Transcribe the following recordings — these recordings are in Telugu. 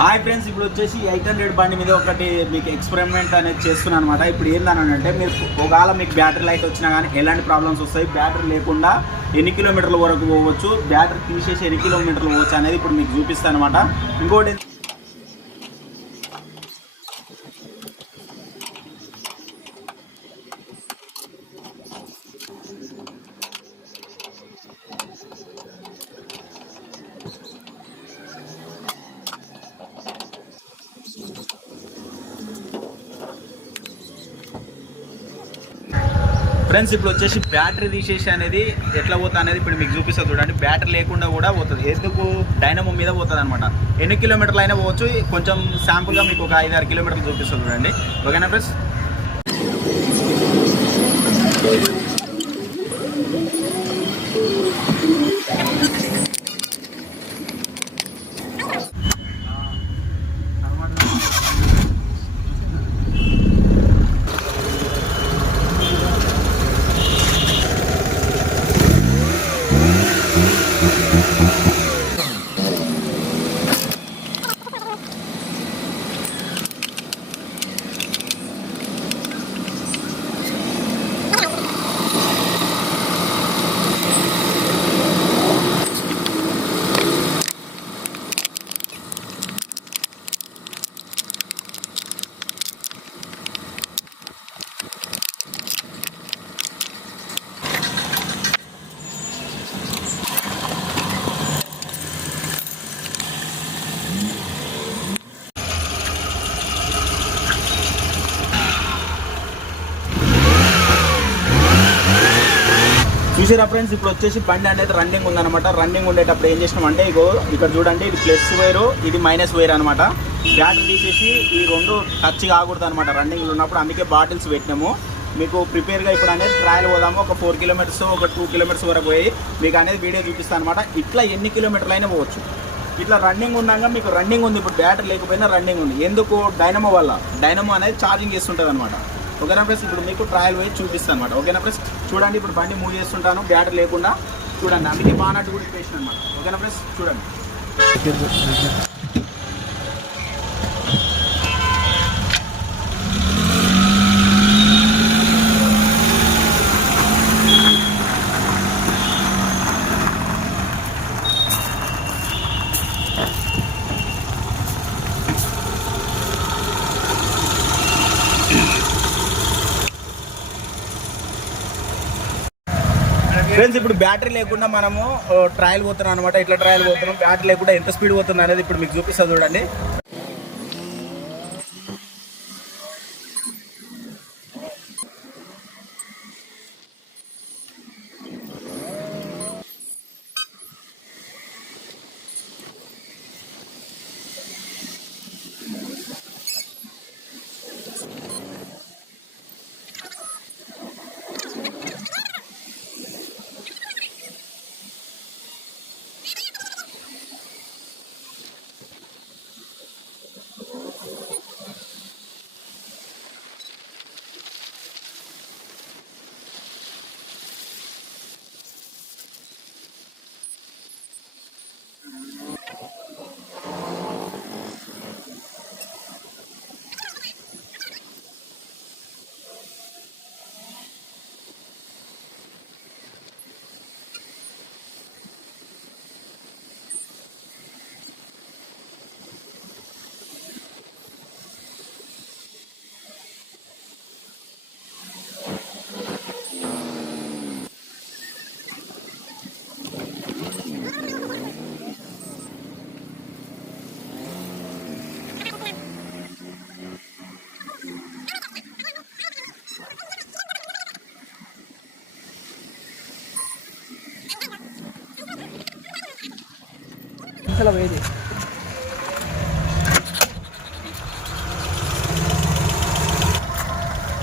హాయ్ ఫ్రెండ్స్, ఇప్పుడు వచ్చేసి 800 బండి మీద ఒకటి మీకు ఎక్స్పెరిమెంట్ అనేది చేస్తున్నాను అనమాట. ఇప్పుడు ఏందనంటే మీరు ఒకవేళ మీకు బ్యాటరీ లైట్ వచ్చినా కానీ ఎలాంటి ప్రాబ్లమ్స్ వస్తాయి, బ్యాటరీ లేకుండా ఎన్ని కిలోమీటర్ల వరకు పోవచ్చు, బ్యాటరీ తీసేసి ఎన్ని కిలోమీటర్లు పోవచ్చు అనేది ఇప్పుడు మీకు చూపిస్తాను అనమాట. ఇంకోటి ఫ్రెండ్స్, ఇప్పుడు వచ్చేసి బ్యాటరీ తీసేసి అనేది ఎట్లా పోతుంది అనేది ఇప్పుడు మీకు చూపిస్తుంది చూడండి. బ్యాటరీ లేకుండా కూడా పోతుంది. ఎందుకు? డైనమో మీద పోతుంది అనమాట. ఎన్ని కిలోమీటర్లు అయినా పోవచ్చు. కొంచెం శాంపుల్గా మీకు ఒక 5-6 కిలోమీటర్లు చూపిస్తుంది చూడండి. ఓకేనా ఫ్రెండ్స్? చూసారా ఫ్రెండ్స్, ఇప్పుడు వచ్చేసి బండి అనేది రన్నింగ్ ఉందన్నమాట. రన్నింగ్ ఉండేటప్పుడు ఏం చేసినామంటే ఇక్కడ చూడండి, ఇది ప్లస్ వైరు, ఇది మైనస్ వైర్ అనమాట. బ్యాటరీ తీసేసి ఈ రెండు టచ్ కాకూడదు అనమాట రన్నింగ్లో ఉన్నప్పుడు. అందుకే బాటిల్స్ పెట్టినాము. మీకు ప్రిపేర్గా ఇప్పుడు అనేది ట్రయల్ పోదాము. ఒక 4 కిలోమీటర్స్, ఒక 2 కిలోమీటర్స్ వరకు పోయి మీకు అనేది వీడియో చూపిస్తాను అనమాట. ఇట్లా ఎన్ని కిలోమీటర్లు అయినా పోవచ్చు. ఇట్లా రన్నింగ్ ఉన్నాక మీకు రన్నింగ్ ఉంది. ఇప్పుడు బ్యాటరీ లేకపోయినా రన్నింగ్ ఉంది. ఎందుకు? డైనమో వల్ల. డైనమో అనేది ఛార్జింగ్ చేస్తుంటుంది అనమాట. ఓకేనా ఫ్రెండ్స్? ఇప్పుడు మీకు ట్రయల్ పోయి చూపిస్తాను అనమాట. ఓకేనా ఫ్రెండ్స్? చూడండి, ఇప్పుడు బండి మూవ్ చేస్తుంటాను బ్యాటరీ లేకుండా. చూడండి, అందుకే బానట్ కూడా వేసిన అనమాట. ఓకేనా ఫ్రెండ్స్? చూడండి. ఫ్రెండ్స్, ఇప్పుడు బ్యాటరీ లేకుండా మనము ట్రయల్ పోతున్నాం అనమాట. ఇట్లా ట్రయల్ పోతున్నాం. బ్యాటరీ లేకుండా ఎంత స్పీడ్ పోతుంది అనేది ఇప్పుడు మీకు చూపిస్తుంది చూడండి.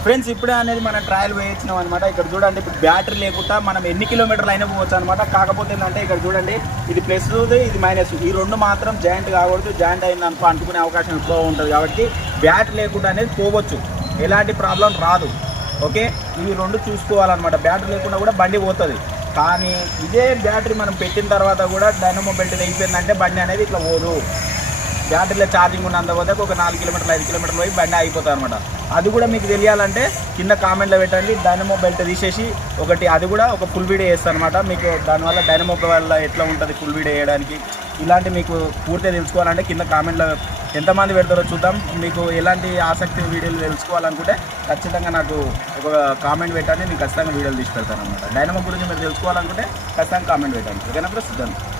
ఫ్రెండ్స్, ఇప్పుడే అనేది మనం ట్రయల్ వేయించినాం అనమాట. ఇక్కడ చూడండి, ఇప్పుడు బ్యాటరీ లేకుండా మనం ఎన్ని కిలోమీటర్లు అయినా పోవచ్చు అనమాట. కాకపోతే ఏంటంటే ఇక్కడ చూడండి, ఇది ప్లస్, ఇది మైనస్, ఈ రెండు మాత్రం జాయింట్ కాకూడదు. జాయింట్ అయిందనుకో అంటుకునే అవకాశం ఎక్కువ ఉంటుంది. కాబట్టి బ్యాటరీ లేకుండా అనేది పోవచ్చు, ఎలాంటి ప్రాబ్లం రాదు. ఓకే, ఇవి రెండు చూసుకోవాలన్నమాట. బ్యాటరీ లేకుండా కూడా బండి పోతుంది. కానీ ఇదే బ్యాటరీ మనం పెట్టిన తర్వాత కూడా డైనమో బెల్ట్ అయిపోయిందంటే బండి అనేది ఇట్లా పోదు. బ్యాటరీలో ఛార్జింగ్ ఉన్నంత పోతే ఒక 4 కిలోమీటర్లు 5 కిలోమీటర్లు పోయి బండి అయిపోతుంది అనమాట. అది కూడా మీకు తెలియాలంటే కింద కామెంట్లో పెట్టండి. డైనమో బెల్ట్ తీసేసి ఒకటి అది కూడా ఒక ఫుల్ వీడియో వేస్తాను అనమాట. మీకు దానివల్ల డైనమో వల్ల ఎట్లా ఉంటుంది ఫుల్ వీడియో వేయడానికి ఇలాంటి మీకు పూర్తిగా తెలుసుకోవాలంటే కింద కామెంట్లో ఎంతమంది పెడతారో చూద్దాం. మీకు ఎలాంటి ఆసక్తి వీడియోలు తెలుసుకోవాలనుకుంటే ఖచ్చితంగా నాకు ఒక కామెంట్ పెట్టండి. నేను ఖచ్చితంగా వీడియోలు తీసి పెడతాను అనమాట. డైనమో గురించి మీరు తెలుసుకోవాలనుకుంటే ఖచ్చితంగా కామెంట్ పెట్టండి. ఓకేనా ఫ్రెండ్స్?